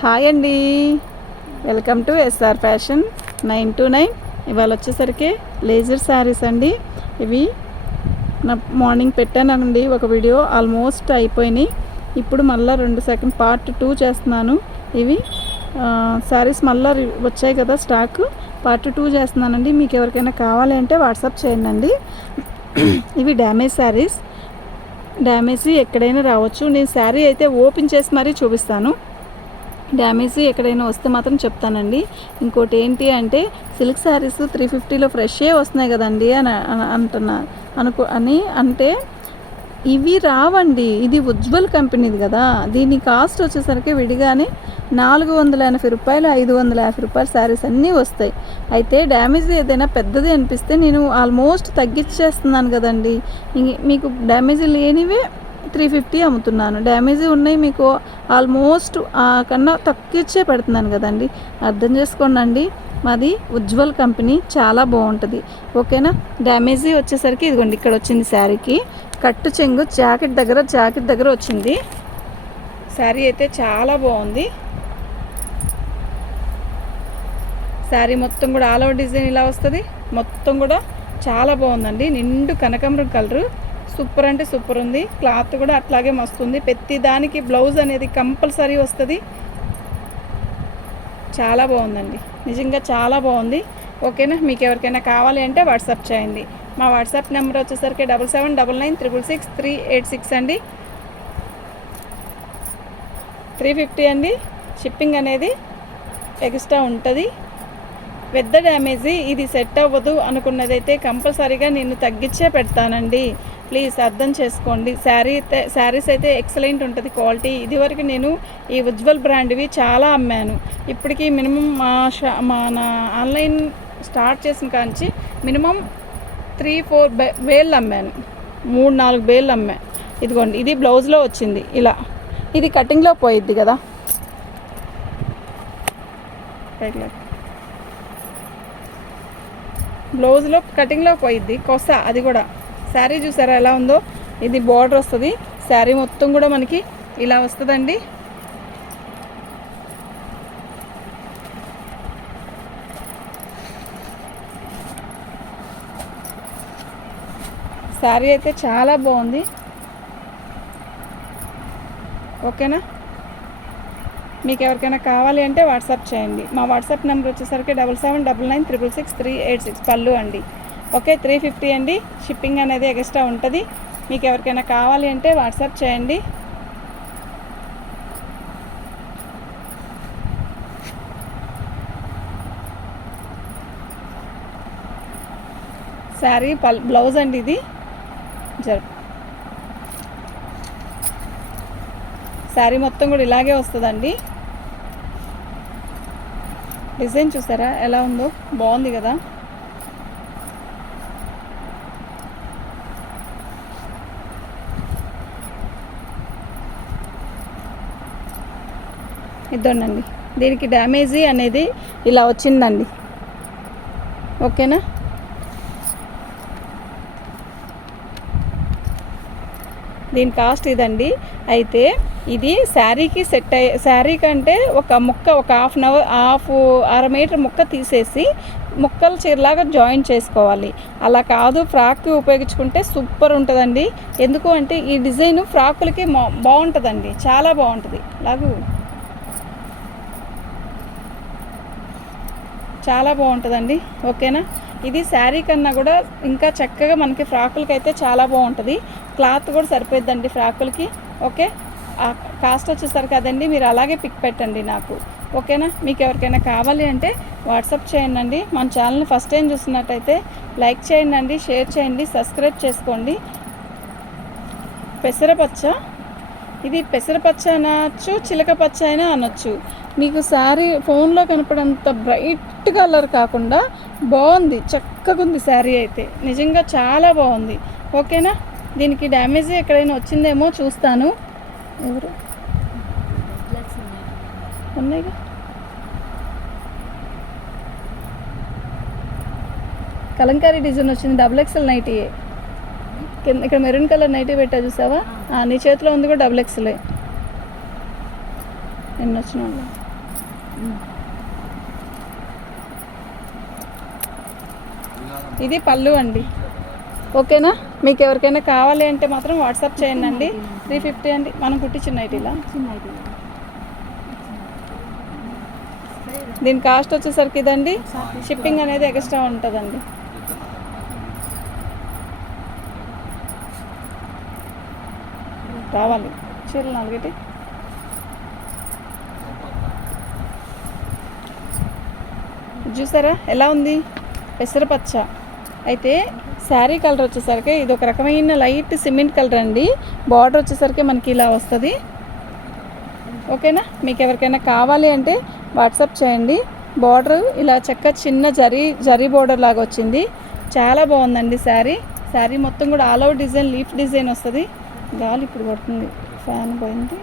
Hi అండి. Welcome to S R fashion nine to nine. ఇవాళ వచ్చేసరికి లేజర్ శారీస్ అండి. ఇవి నా మార్నింగ్ పెట్టానండి. ఒక వీడియో ఆల్మోస్ట్ అయిపోయినాయి. ఇప్పుడు మళ్ళీ రెండు సెకండ్ పార్ట్ టూ చేస్తున్నాను. ఇవి శారీస్ మళ్ళీ వచ్చాయి కదా స్టాక్. పార్ట్ టూ చేస్తున్నానండి. మీకు ఎవరికైనా కావాలి అంటే వాట్సాప్ చేయండి అండి ఇవి డ్యామేజ్ శారీస్. డ్యామేజ్ ఎక్కడైనా రావచ్చు. నేను శారీ అయితే ఓపెన్ చేసి మరీ చూపిస్తాను. డ్యామేజ్ ఎక్కడైనా వస్తే మాత్రం చెప్తానండి. ఇంకోటి ఏంటి అంటే సిల్క్ శారీస్ త్రీ ఫిఫ్టీలో ఫ్రెషే వస్తున్నాయి కదండి అని అంటున్నా. అనుకో అని అంటే ఇవి రావండి. ఇది ఉజ్వల్ కంపెనీది కదా. దీని కాస్ట్ వచ్చేసరికి విడిగానే నాలుగు వందల ఎనభై రూపాయలు ఐదు వందల యాభై రూపాయల శారీస్ అన్నీ వస్తాయి. అయితే డ్యామేజ్ ఏదైనా పెద్దది అనిపిస్తే నేను ఆల్మోస్ట్ తగ్గించేస్తున్నాను కదండి. మీకు డ్యామేజ్ లేనివే త్రీ ఫిఫ్టీ అమ్ముతున్నాను. డ్యామేజ్ ఉన్నాయి మీకు ఆల్మోస్ట్ కన్నా తక్కువచ్చే పెడుతున్నాను కదండి. అర్థం చేసుకోండి అండి మాది ఉజ్వల్ కంపెనీ చాలా బాగుంటుంది. ఓకేనా? డ్యామేజీ వచ్చేసరికి ఇదిగోండి ఇక్కడ వచ్చింది శారీకి. కట్టు చెంగు జాకెట్ దగ్గర జాకెట్ దగ్గర వచ్చింది. శారీ అయితే చాలా బాగుంది. శారీ మొత్తం కూడా ఆల్ ఓవర్ డిజైన్ ఇలా వస్తుంది. మొత్తం కూడా చాలా బాగుందండి. నిండు కనకాంబరం కలరు. సూపర్ అంటే సూపర్ ఉంది. క్లాత్ కూడా అట్లాగే మస్తుంది. ప్రతి దానికి బ్లౌజ్ అనేది కంపల్సరీ వస్తుంది. చాలా బాగుందండి. నిజంగా చాలా బాగుంది. ఓకేనా? మీకు ఎవరికైనా కావాలి అంటే వాట్సాప్ చేయండి. మా వాట్సాప్ నెంబర్ వచ్చేసరికి double seven double nine triple six three eight six అండి. త్రీ ఫిఫ్టీ అండి. షిప్పింగ్ అనేది ఎక్స్ట్రా ఉంటుంది. పెద్ద డ్యామేజీ ఇది సెట్ అవ్వదు అనుకున్నదైతే కంపల్సరీగా నేను తగ్గించే పెడతానండి. ప్లీజ్ అర్థం చేసుకోండి. శారీ అయితే శారీస్ అయితే ఎక్సలెంట్ ఉంటుంది క్వాలిటీ. ఇదివరకు నేను ఈ ఉజ్వల్ బ్రాండ్వి చాలా అమ్మాను. ఇప్పటికీ మినిమం మా షా మా నా ఆన్లైన్ స్టార్ట్ చేసిన కాంచి మినిమం త్రీ ఫోర్ బే వేళ్ళు అమ్మాను. మూడు నాలుగు వేలు అమ్మా. ఇదిగోండి ఇది బ్లౌజ్లో వచ్చింది. ఇలా. ఇది కటింగ్లో పోయిద్ది కదా. బ్లౌజ్లో కటింగ్లో పోయిద్ది. కొస అది కూడా. శారీ చూసారా ఎలా ఉందో? ఇది బార్డర్ వస్తుంది. శారీ మొత్తం కూడా మనకి ఇలా వస్తుందండి. శారీ అయితే చాలా బాగుంది. ఓకేనా? మీకు ఎవరికైనా కావాలి అంటే వాట్సాప్ చేయండి. మా వాట్సాప్ నెంబర్ వచ్చేసరికి double seven double nine triple six three eight six పళ్ళు అండి. ఓకే త్రీ ఫిఫ్టీ అండి. షిప్పింగ్ అనేది ఎక్స్ట్రా ఉంటుంది. మీకు ఎవరికైనా కావాలి అంటే వాట్సాప్ చేయండి. శారీ పల్ బ్లౌజ్ అండి ఇది. జర శారీ మొత్తం కూడా ఇలాగే వస్తుందండి. డిజైన్ చూసారా? ఎలా ఉందో? బాగుంది కదా. ఇద్దోండి దీనికి డ్యామేజీ అనేది ఇలా వచ్చిందండి. ఓకేనా? దీని కాస్ట్ ఇదండి. అయితే ఇది శారీకి సెట్ అయ్యే శారీ కంటే ఒక ముక్క ఒక హాఫ్ అన్ అవర్ హాఫ్ అర మీటర్ ముక్క తీసేసి ముక్కలు చీరలాగా జాయిన్ చేసుకోవాలి. అలా కాదు ఫ్రాక్కి ఉపయోగించుకుంటే సూపర్ ఉంటుందండి. ఎందుకు అంటే ఈ డిజైన్ ఫ్రాకులకి బాగుంటుందండి. చాలా బాగుంటుంది. లాగు. చాలా బాగుంటుందండి. ఓకేనా? ఇది శారీ కన్నా కూడా ఇంకా చక్కగా మనకి ఫ్రాకులకి అయితే చాలా బాగుంటుంది. క్లాత్ కూడా సరిపోద్దండి ఫ్రాకులకి. ఓకే? ఆ కాస్ట్ వచ్చేసరికి కదండి మీరు అలాగే పిక్ పెట్టండి నాకు. ఓకేనా? మీకు ఎవరికైనా కావాలి అంటే వాట్సాప్ చేయండి అండి మన ఛానల్ని ఫస్ట్ టైం చూస్తున్నట్టయితే లైక్ చేయండి అండి షేర్ చేయండి సబ్స్క్రైబ్ చేసుకోండి. పెసరపచ్చ ఇది పెసరపచ్చ అనొచ్చు చిలక పచ్చ అయినా అనొచ్చు. మీకు శారీ ఫోన్లో కనపడంత బ్రైట్ కలర్ కాకుండా బాగుంది చక్కగా ఉంది శారీ అయితే. నిజంగా చాలా బాగుంది. ఓకేనా? దీనికి డ్యామేజ్ ఎక్కడైనా వచ్చిందేమో చూస్తాను. ఎవరు? ఉన్నాయిగా? కలంకారీ డిజైన్ వచ్చింది డబుల్ ఎక్స్ఎల్ నైటీ కింద ఇక్కడ మెరూన్ కలర్ నైటీ పెట్టా చూసావా? నీ చేతిలో ఉంది కూడా డబుల్ ఎక్స్ఎల్ ఎన్ని వచ్చినా ఇది పళ్ళు అండి. ఓకేనా? మీకు ఎవరికైనా కావాలి అంటే మాత్రం వాట్సాప్ చేయండి అండి. త్రీ ఫిఫ్టీ అండి. మనం కుట్టించిన నైటీలా చిన్న ఐటీ దీని కాస్ట్ వచ్చేసరికి ఇదండి. షిప్పింగ్ అనేది ఎక్స్ట్రా ఉంటుందండి. రావాలి. చీరలు నాలుగేటి చూసారా? ఎలా ఉంది? పెసరపచ్చ. అయితే శారీ కలర్ వచ్చేసరికి ఇది ఒక రకమైన లైట్ సిమెంట్ కలర్ అండి. బార్డర్ వచ్చేసరికి మనకి ఇలా వస్తుంది. ఓకేనా? మీకు ఎవరికైనా కావాలి అంటే వాట్సాప్ చేయండి. బార్డర్ ఇలా చెక్క చిన్న జరీ జరీ బార్డర్ లాగా వచ్చింది. చాలా బాగుందండి శారీ. శారీ మొత్తం కూడా all over design leaf design వస్తుంది. గాలి ఇప్పుడు పడుతుంది ఫ్యాన్ పోయింది.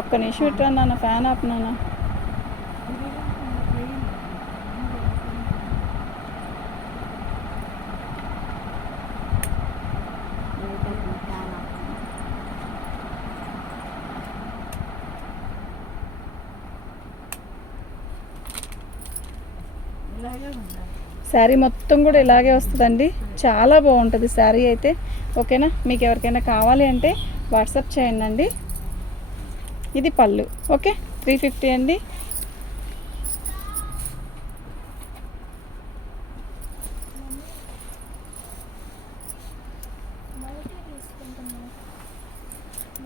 ఒక్క నిమిషం ఇట్రా నాన్న ఫ్యాన్ ఆపినానా శారీ మొత్తం కూడా ఇలాగే వస్తుందండి. చాలా బాగుంటుంది శారీ అయితే. ఓకేనా? మీకు ఎవరికైనా కావాలి అంటే వాట్సాప్ చేయండి అండి ఇది పళ్ళు. ఓకే? త్రీ ఫిఫ్టీ అండి.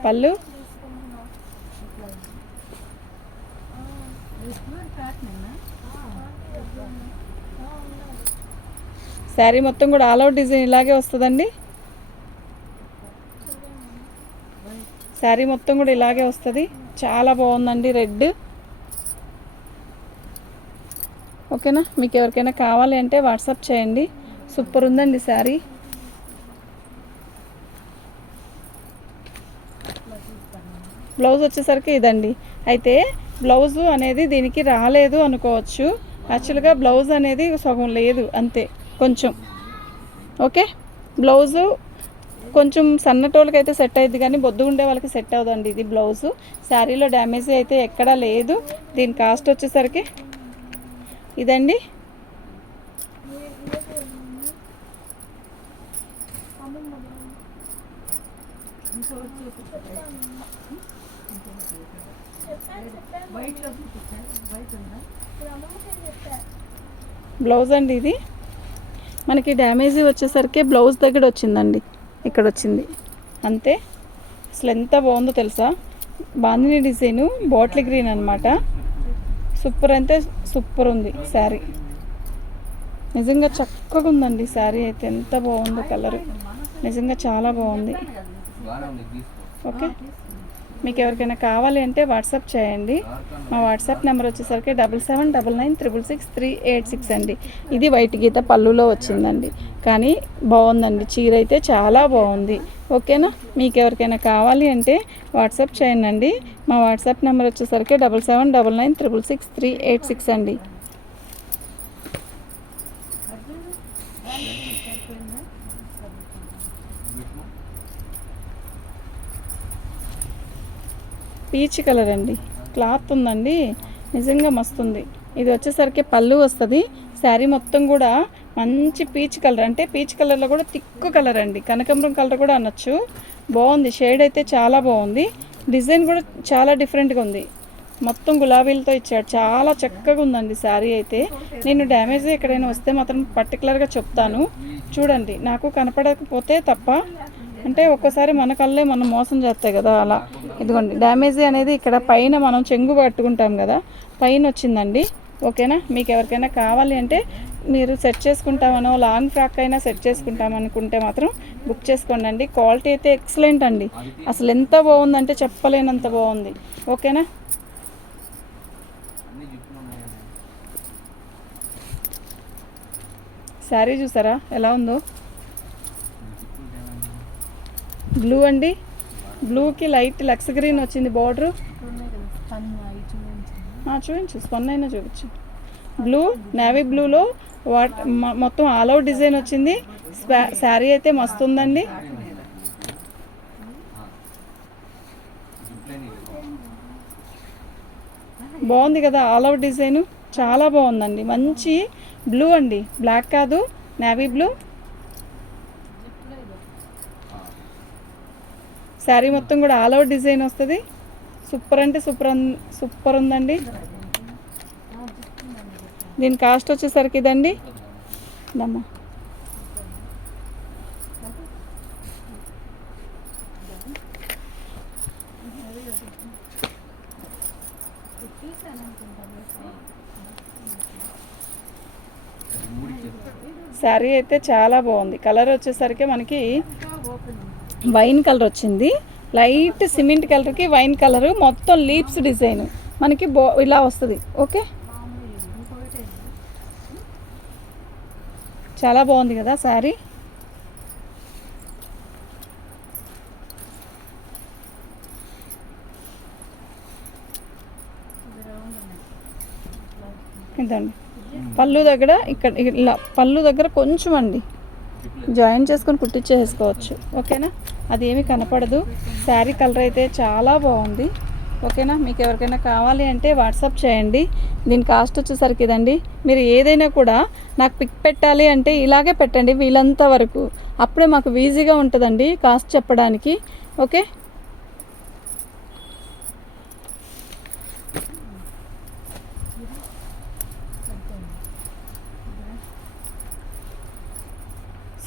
పళ్ళు? శారీ మొత్తం కూడా ఆల్ అవుట్ డిజైన్ ఇలాగే వస్తుందండి. శారీ మొత్తం కూడా ఇలాగే వస్తుంది. చాలా బాగుందండి రెడ్. ఓకేనా? మీకు ఎవరికైనా కావాలి అంటే వాట్సాప్ చేయండి. సూపర్ ఉందండి శారీ. బ్లౌజ్ వచ్చేసరికి ఇదండి. అయితే బ్లౌజు అనేది దీనికి రాలేదు అనుకోవచ్చు. యాక్చువల్గా బ్లౌజ్ అనేది సగం లేదు అంతే. కొంచెం. ఓకే? బ్లౌజు కొంచెం సన్నటోళ్ళకి అయితే సెట్ అయ్యింది కానీ బొద్దు ఉండే వాళ్ళకి సెట్ అవుదండి ఇది బ్లౌజు. శారీలో డ్యామేజ్ అయితే ఎక్కడా లేదు. దీని కాస్ట్ వచ్చేసరికి ఇదండి. బ్లౌజ్ అండి ఇది. మనకి డ్యామేజ్ వచ్చేసరికి బ్లౌజ్ దగ్గర వచ్చిందండి. ఇక్కడ వచ్చింది. అంతే. అసలు ఎంత బాగుందో తెలుసా? బాందిని డిజైను బాటిల్ గ్రీన్ అనమాట సూపర్ అంటే సూపర్ ఉంది శారీ. నిజంగా చక్కగా ఉందండి శారీ అయితే. ఎంత బాగుందో కలర్. నిజంగా చాలా బాగుంది. ఓకే. మీకు ఎవరికైనా కావాలి అంటే వాట్సాప్ చేయండి. మా వాట్సాప్ నెంబర్ వచ్చేసరికి double seven double nine triple six three eight six అండి. ఇది వైట్ గీత పళ్ళులో వచ్చిందండి. కానీ బాగుందండి. చీర అయితే చాలా బాగుంది. ఓకేనా? మీకు ఎవరికైనా కావాలి అంటే వాట్సాప్ చేయండి. మా వాట్సాప్ నెంబర్ వచ్చేసరికి double seven double nine triple six three eight six అండి. పీచ్ కలర్ అండి. క్లాత్ ఉందండి. నిజంగా మస్తుంది. ఇది వచ్చేసరికి పళ్ళు వస్తుంది. శారీ మొత్తం కూడా మంచి పీచ్ కలర్. అంటే పీచ్ కలర్లో కూడా తిక్కు కలర్ అండి. కనకాంబరం కలర్ కూడా అనొచ్చు. బాగుంది. షేడ్ అయితే చాలా బాగుంది. డిజైన్ కూడా చాలా డిఫరెంట్గా ఉంది. మొత్తం గులాబీలతో ఇచ్చాడు. చాలా చక్కగా ఉందండి శారీ అయితే. నేను డ్యామేజ్ ఎక్కడైనా వస్తే మాత్రం పర్టికులర్గా చెప్తాను. చూడండి. నాకు కనపడకపోతే తప్ప. అంటే ఒక్కోసారి మన కళ్ళే మనం మోసం చేస్తాయి కదా అలా. ఇదిగోండి డ్యామేజ్ అనేది ఇక్కడ పైన మనం చెంగు పట్టుకుంటాం కదా పైన వచ్చిందండి. ఓకేనా? మీకు ఎవరికైనా కావాలి అంటే మీరు సెట్ చేసుకుంటామనో లాంగ్ ఫ్రాక్ అయినా సెట్ చేసుకుంటాం అనుకుంటే మాత్రం బుక్ చేసుకోండి అండి క్వాలిటీ అయితే ఎక్సలెంట్ అండి. అసలు ఎంత బాగుందంటే చెప్పలేనంత బాగుంది. ఓకేనా? శారీ చూసారా? ఎలా ఉందో? బ్లూ అండి. బ్లూకి లైట్ లక్స్ గ్రీన్ వచ్చింది బార్డరు. చూపించు. స్పన్ అయినా చూపించు. బ్లూ నేవీ బ్లూలో వాట్ మొత్తం ఆల్ అవుట్ డిజైన్ వచ్చింది. శారీ అయితే మస్తు ఉందండి. బాగుంది కదా ఆల్ అవుట్ డిజైన్. చాలా బాగుందండి. మంచి బ్లూ అండి. బ్లాక్ కాదు నేవీ బ్లూ. శారీ మొత్తం కూడా ఆల్ అవుట్ డిజైన్ వస్తుంది. సూపర్ అంటే సూపర్ సూపర్ ఉందండి. దీని కాస్ట్ వచ్చేసరికి ఇదండి. దమ్మా శారీ అయితే చాలా బాగుంది. కలర్ వచ్చేసరికి మనకి వైన్ కలర్ వచ్చింది. లైట్ సిమెంట్ కలర్కి వైన్ కలర్ మొత్తం లీప్స్ డిజైన్. మనకి బో ఇలా వస్తుంది. ఓకే? చాలా బాగుంది కదా శారీ? ఇదండి. పళ్ళు దగ్గర ఇక్కడ ఇలా పళ్ళు దగ్గర కొంచెం అండి. జాయిన్ చేసుకొని కుట్టించేసుకోవచ్చు ఓకేనా? అది ఏమీ కనపడదు. శారీ కలర్ అయితే చాలా బాగుంది. ఓకేనా? మీకు ఎవరికైనా కావాలి అంటే వాట్సాప్ చేయండి. దీని కాస్ట్ వచ్చేసరికి ఇదండి. మీరు ఏదైనా కూడా నాకు పిక్ పెట్టాలి అంటే ఇలాగే పెట్టండి వీలంత వరకు. అప్పుడే మాకు ఈజీగా ఉంటుందండి కాస్ట్ చెప్పడానికి. ఓకే?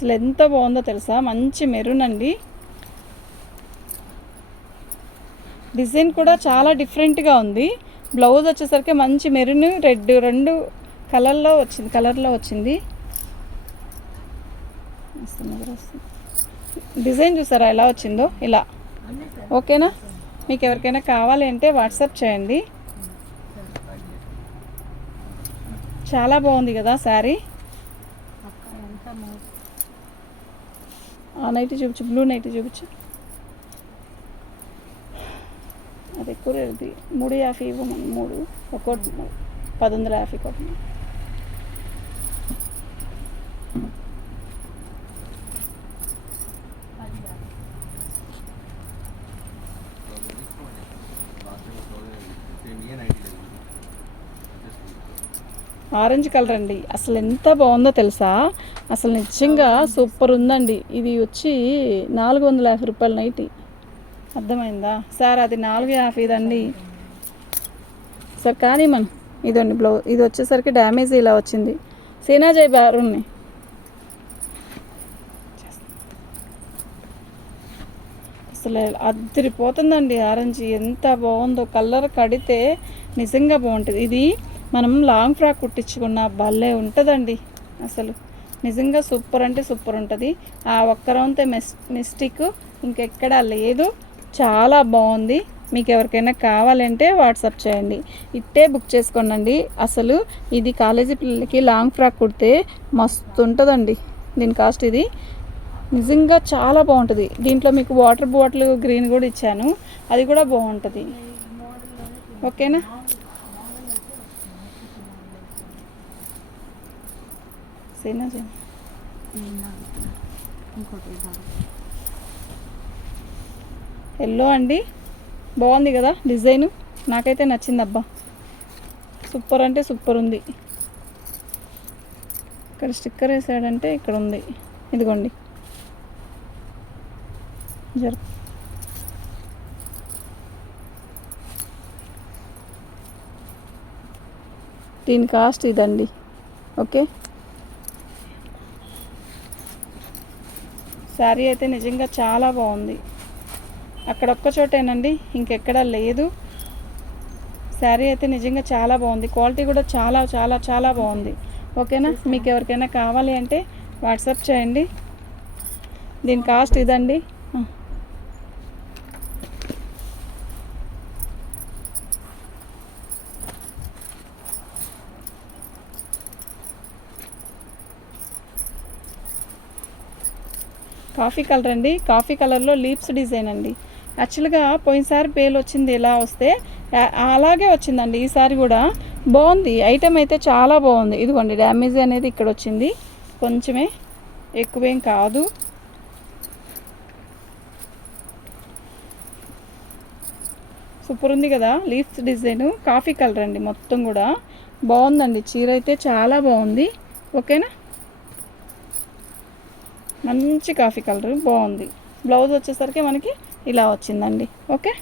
అసలు ఎంత బాగుందో తెలుసా? మంచి మెరూన్ అండి. డిజైన్ కూడా చాలా డిఫరెంట్గా ఉంది. బ్లౌజ్ వచ్చేసరికి మంచి మెరూన్ రెడ్ రెండు కలర్లో వచ్చింది కలర్లో వచ్చింది. డిజైన్ చూసారా ఎలా వచ్చిందో? ఇలా. ఓకేనా? మీకు ఎవరికైనా కావాలి అంటే వాట్సాప్ చేయండి. చాలా బాగుంది కదా శారీ ఎంత మోసం ఆ నైట్ చూపించు బ్లూ నైట్ చూపించు. అది ఎక్కువ రేటుది మూడు యాభై ఇవ్వమని మూడు. ఒక్కోటి పది వందల యాభై కొట్టి పది కాదు. ఆరెంజ్ కలర్ అండి. అసలు ఎంత బాగుందో తెలుసా? అసలు నిజంగా సూపర్ ఉందండి. ఇది వచ్చి నాలుగు వందల యాభై రూపాయలు నైటీ. అర్థమైందా? సార్ అది నాలుగు యాభైదండి సార్ కానీ మనం ఇదండి బ్లౌజ్ ఇది వచ్చేసరికి డ్యామేజ్ ఇలా వచ్చింది. సేనాజయ్ బారుని అసలు అద్దరిపోతుందండి ఆరెంజ్. ఎంత బాగుందో. కలర్ కడితే నిజంగా బాగుంటుంది. ఇది మనం లాంగ్ ఫ్రాక్ కుట్టించుకున్న భలే ఉంటుందండి. అసలు నిజంగా సూపర్ అంటే సూపర్ ఉంటుంది. ఆ ఒక్కరంతే మిస్ మిస్టేక్ ఇంకెక్కడా లేదు. చాలా బాగుంది. మీకు ఎవరికైనా కావాలంటే వాట్సాప్ చేయండి. ఇట్టే బుక్ చేసుకోండి అసలు ఇది కాలేజీ పిల్లలకి లాంగ్ ఫ్రాక్ కుడితే మస్తు ఉంటుందండి. దీని కాస్ట్ ఇది. నిజంగా చాలా బాగుంటుంది. దీంట్లో మీకు వాటర్ బాటిల్ గ్రీన్ కూడా ఇచ్చాను. అది కూడా బాగుంటుంది. ఓకేనా? సేనా ఇంకోటి ఎల్లో అండి బాగుంది కదా డిజైన్? నాకైతే నచ్చింది అబ్బా సూపర్ అంటే సూపర్ ఉంది. ఇక్కడ స్టిక్కర్ వేసాడంటే ఇక్కడ ఉంది. ఇదిగోండి. జర దీని కాస్ట్ ఇదండి. ఓకే? శారీ అయితే నిజంగా చాలా బాగుంది. అక్కడ ఒక్క చోటేనండి ఇంకెక్కడా లేదు. శారీ అయితే నిజంగా చాలా బాగుంది. క్వాలిటీ కూడా చాలా చాలా చాలా బాగుంది. ఓకేనా? మీకు ఎవరికైనా కావాలి అంటే వాట్సాప్ చేయండి. దీని కాస్ట్ ఇదండి ఆ. కాఫీ కలర్ అండి. కాఫీ కలర్లో లీప్స్ డిజైన్ అండి. యాక్చువల్గా పోయినసారి పేలు వచ్చింది ఎలా వస్తే అలాగే వచ్చిందండి. ఈసారి కూడా బాగుంది. ఐటెం అయితే చాలా బాగుంది. ఇదిగోండి డ్యామేజ్ అనేది ఇక్కడ వచ్చింది. కొంచెమే ఎక్కువేం కాదు. సూపర్ ఉంది కదా లీఫ్స్ డిజైన్. కాఫీ కలర్ అండి మొత్తం కూడా. బాగుందండి. చీర అయితే చాలా బాగుంది. ఓకేనా? మంచి కాఫీ కలర్ బాగుంది. బ్లౌజ్ వచ్చేసరికి మనకి ఇలా వచ్చిందండి. ఓకే?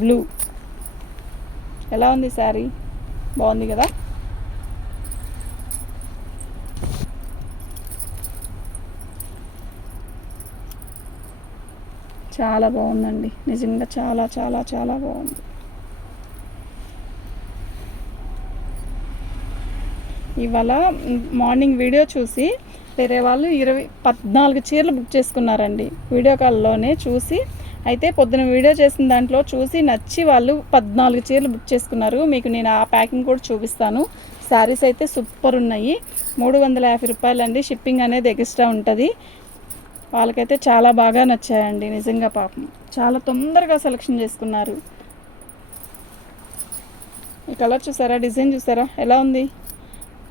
బ్లూ. ఎలా ఉంది శారీ? బాగుంది కదా? చాలా బాగుందండి. నిజంగా చాలా చాలా చాలా బాగుంది. ఇవాళ మార్నింగ్ వీడియో చూసి వేరే వాళ్ళు ఇరవై పద్నాలుగు చీరలు బుక్ చేసుకున్నారండి. వీడియో కాల్లోనే చూసి అయితే పొద్దున వీడియో చేసిన దాంట్లో చూసి నచ్చి వాళ్ళు పద్నాలుగు చీరలు బుక్ చేసుకున్నారు. మీకు నేను ఆ ప్యాకింగ్ కూడా చూపిస్తాను. శారీస్ అయితే సూపర్ ఉన్నాయి. మూడు వందల యాభై రూపాయలండి. షిప్పింగ్ అనేది ఎక్స్ట్రా ఉంటుంది. వాళ్ళకైతే చాలా బాగా నచ్చాయండి నిజంగా పాపం. చాలా తొందరగా సెలెక్షన్ చేసుకున్నారు. ఈ కలర్ చూసారా? డిజైన్ చూసారా? ఎలా ఉంది?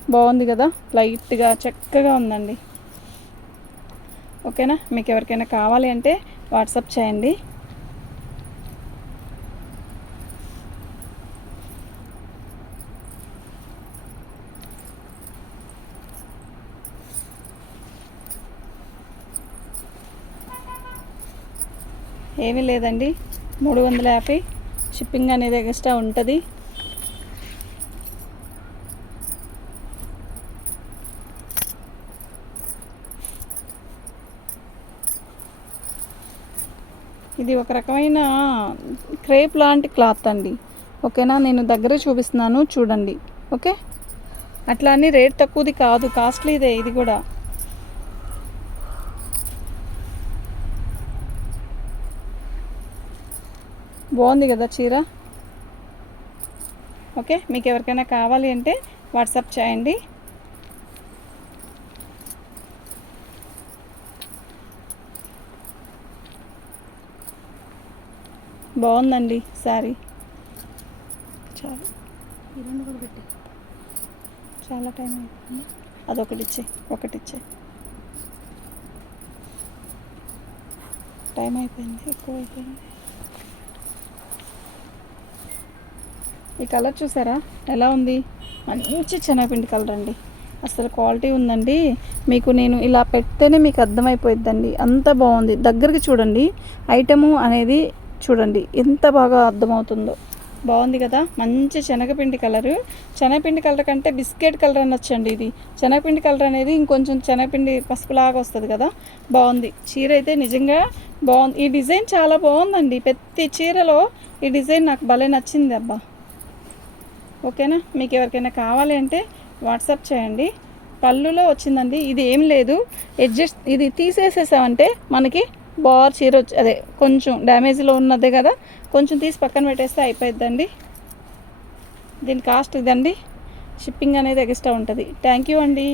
బాగుంది కదా? లైట్గా చక్కగా ఉందండి. ఓకేనా? మీకు ఎవరికైనా కావాలి అంటే వాట్సాప్ చేయండి. ఏమీ లేదండి. మూడు వందల యాభై షిప్పింగ్ అనేది ఎక్స్ట్రా ఉంటుంది. ఇది ఒక రకమైన క్రేప్ లాంటి క్లాత్ అండి. ఓకేనా? నేను దగ్గర చూపిస్తున్నాను చూడండి. ఓకే? అట్లా అని రేట్ తక్కువది కాదు కాస్ట్లీదే ఇది కూడా. బాగుంది కదా చీర? ఓకే మీకు ఎవరికైనా కావాలి అంటే వాట్సాప్ చేయండి. బాగుందండి సారీ చాలా. పెట్టి చాలా టైం అయిపోయింది. అదొకటి ఇచ్చే ఒకటి ఇచ్చే. టైం అయిపోయింది ఎక్కువ అయిపోయింది ఈ కలర్ చూసారా? ఎలా ఉంది? మంచి శనగపిండి కలర్ అండి. అసలు క్వాలిటీ ఉందండి. మీకు నేను ఇలా పెడితేనే మీకు అర్థమైపోయిద్దండి. అంత బాగుంది. దగ్గరికి చూడండి. ఐటము అనేది చూడండి. ఎంత బాగా అర్థమవుతుందో. బాగుంది కదా? మంచి శనగపిండి కలరు. శనగపిండి కలర్ కంటే బిస్కెట్ కలర్ అనొచ్చండి ఇది. శనగపిండి కలర్ అనేది ఇంకొంచెం శనగపిండి పసుపులాగా వస్తుంది కదా? బాగుంది. చీర అయితే నిజంగా బాగుంది. ఈ డిజైన్ చాలా బాగుందండి. ప్రతి చీరలో ఈ డిజైన్ నాకు భలే నచ్చింది అబ్బా. ఓకేనా? మీకు ఎవరికైనా కావాలి అంటే వాట్సాప్ చేయండి. పళ్ళులో వచ్చిందండి. ఇది ఏం లేదు. అడ్జస్ట్ ఇది తీసేసేసామంటే మనకి బార్ చీర వచ్చి అదే కొంచెం డ్యామేజ్లో ఉన్నదే కదా? కొంచెం తీసి పక్కన పెట్టేస్తే అయిపోయిద్దండి. దీని కాస్ట్ ఇదండి. షిప్పింగ్ అనేది ఎక్స్ట్రా ఉంటుంది. థ్యాంక్ యూ అండి.